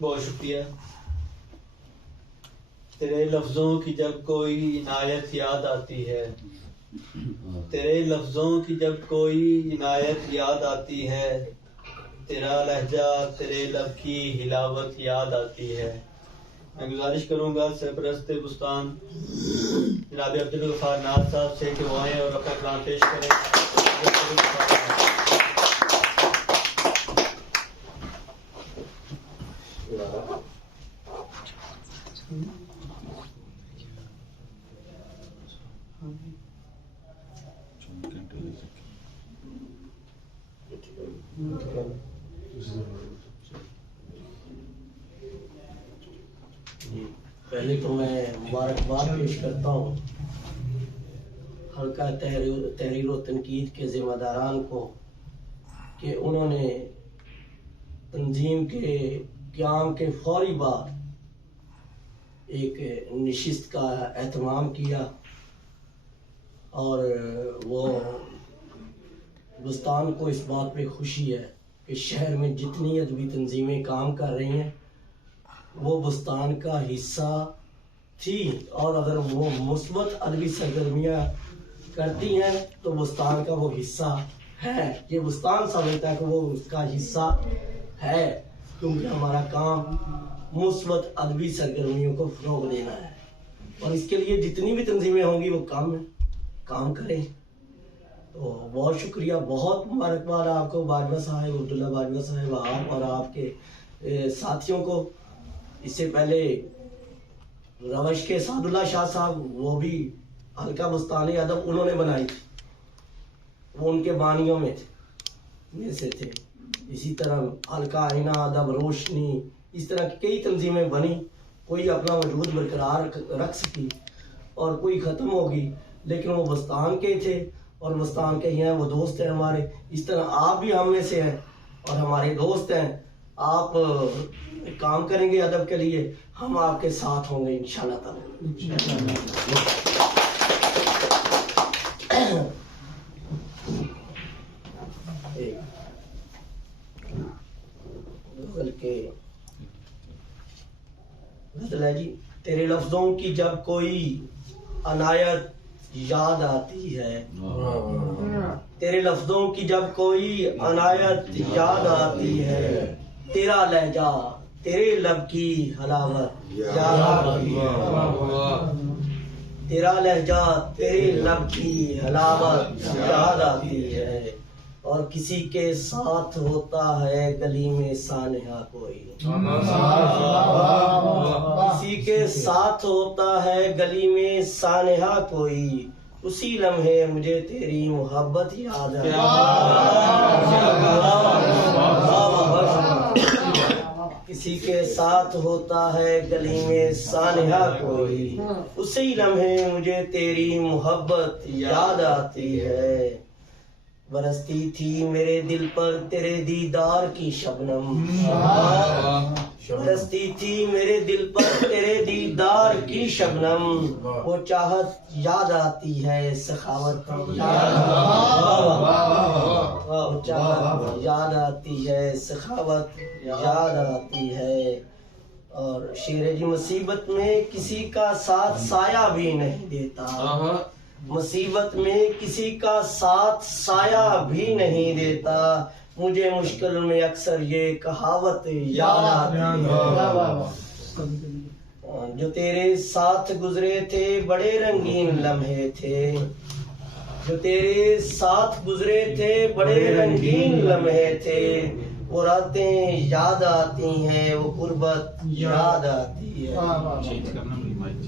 बहुत शुक्रिया। तेरे लफ्जों की जब कोई इनायत याद आती है, तेरे लफ्जों की जब कोई इनायत याद आती है, तेरा लहजा तेरे लब की हिलावत याद आती है। मैं गुजारिश करूंगा सरपरस्त बुस्तान जनाब अब्दुल गफ्फार नाथ साहब से कि वो आएं और अपना कलाम पेश करें। पहले तो मैं मुबारकबाद पेश करता हूँ हल्का तहरीर व तनकीद के ज़िम्मेदारान को कि उन्होंने तंजीम के क़याम के फौरी बाद एक नशिस्त का एहतमाम किया और वो बुस्तान को इस बात पे खुशी है कि शहर में जितनी अदबी तंजीमें काम कर रही हैं वो बुस्तान का हिस्सा थी, और अगर वो मुस्बत अदबी सरगर्मियाँ करती हैं तो बुस्तान का वो हिस्सा है। ये बुस्तान समझता है कि वो उसका हिस्सा है, क्योंकि हमारा काम मुस्बत अदबी सरगर्मियों को फ़रोग़ देना है और इसके लिए जितनी भी तंजीमें होंगी वो काम करें। तो बहुत शुक्रिया, बहुत मुबारकबाद आपको बाजवा साहब, अब्दुल्ला बाजवा साहब, आप और आपके साथियों को। इससे पहले रवश के सादुल्ला शाह साहब, वो भी हल्का बुस्तानी अदब उन्होंने बनाई थी, वो उनके बानियों में से थे। इसी तरह हल्का आईना अदब, रोशनी, इस तरह की कई तंजीमें बनी, कोई अपना वजूद बरकरार रख सकी और कोई ख़त्म होगी, लेकिन वो बुस्तान के थे और बुस्तान के ही हैं, वो दोस्त हैं हमारे। इस तरह आप भी हम में से हैं और हमारे दोस्त हैं। आप काम करेंगे अदब के लिए, हम आपके साथ होंगे इंशाल्लाह ताला। गज़ल है जी। तेरे लफ्जों की जब कोई अनायत याद आती है, तेरे लफ्जों की जब कोई अनायत याद आती है, तेरा लहजा तेरे लब की हलावत याद आती है, तेरा लहजा तेरे लब की हलावत याद आती है। और किसी के साथ होता है गली में सानहा कोई, किसी के साथ होता है गली में सानहा कोई, उसी लम्हे मुझे तेरी मोहब्बत याद आई। किसी के साथ होता है गली में सानहा कोई, उसी लम्हे मुझे तेरी मोहब्बत याद आती है। बरसती थी मेरे दिल पर तेरे दीदार की शबनम, बरसती थी मेरे दिल पर तेरे दीदार की शबनम, वो चाहत याद आती है सखावत याद आती है, सखावत याद आती है। और शेर जी, मुसीबत में किसी का साथ साया भी नहीं देता, मुसीबत में किसी का साथ साया भी नहीं देता, मुझे मुश्किल में अक्सर ये कहावत याद आती है। जो तेरे साथ गुजरे थे बड़े रंगीन लम्हे थे, जो तेरे साथ गुजरे थे बड़े रंगीन लम्हे थे, वो रातें याद आती हैं, वो गुर्बत याद आती है।